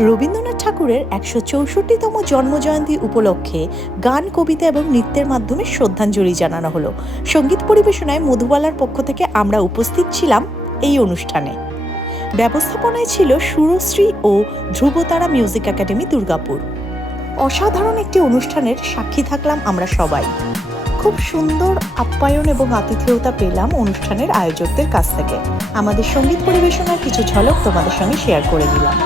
রবীন্দ্রনাথ ঠাকুরের একশো চৌষট্টিতম জন্মজয়ন্তী উপলক্ষে গান, কবিতা এবং নৃত্যের মাধ্যমে শ্রদ্ধাঞ্জলি জানানো হলো। সংগীত পরিবেশনায় মধুবালার পক্ষ থেকে আমরা উপস্থিত ছিলাম এই অনুষ্ঠানে। ব্যবস্থাপনায় ছিল সুরশ্রী ও ধ্রুবতারা মিউজিক একাডেমি দুর্গাপুর। অসাধারণ একটি অনুষ্ঠানের সাক্ষী থাকলাম আমরা সবাই। খুব সুন্দর আপ্যায়ন এবং আতিথেয়তা পেলাম অনুষ্ঠানের আয়োজকদের কাছ থেকে। আমাদের সংগীত পরিবেশনার কিছু ঝলক তোমাদের সঙ্গে শেয়ার করে দিলাম।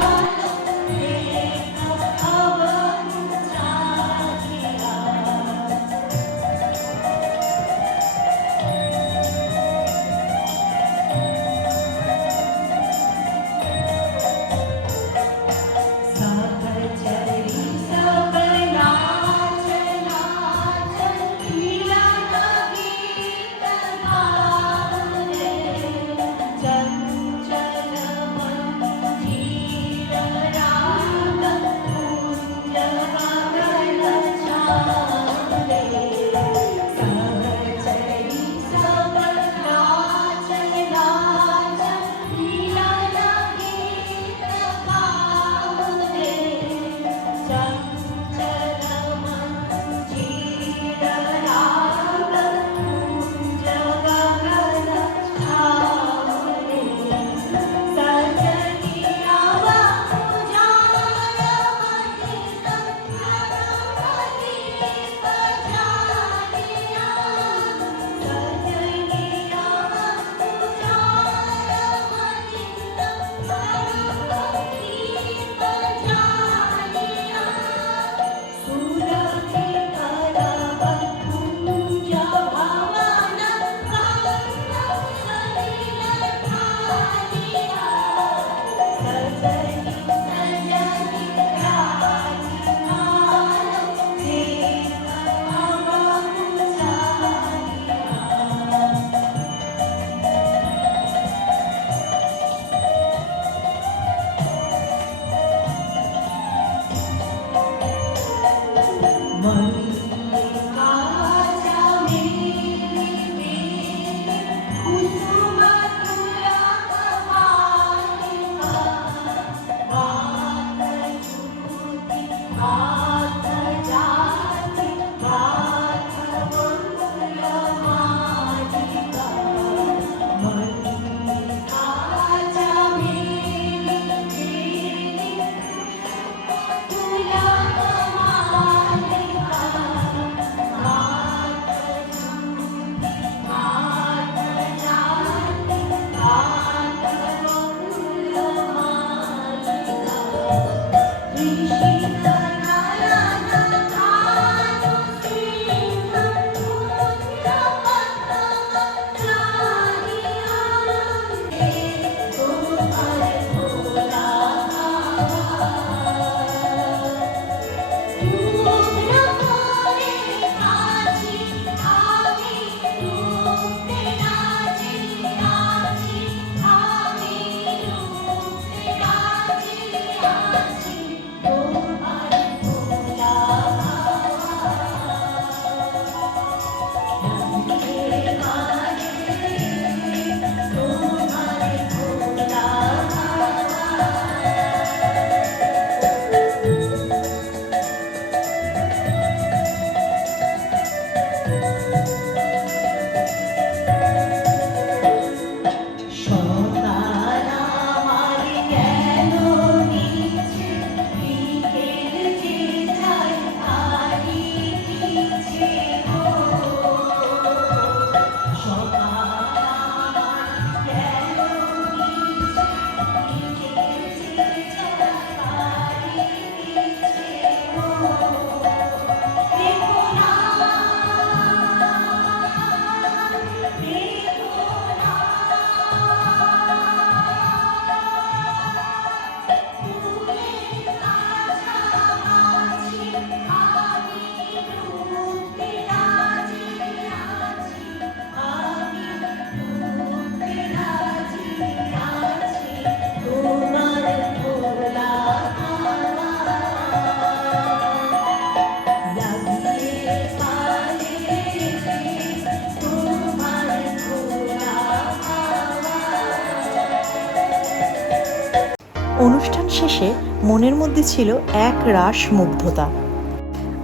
শেষে মনের মধ্যে ছিল এক রাশ মুগ্ধতা।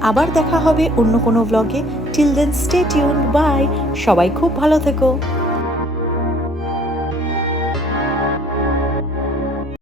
আবার দেখা হবে অন্য কোনো ব্লগে till then stay tune bye সবাই খুব ভালো থেকো।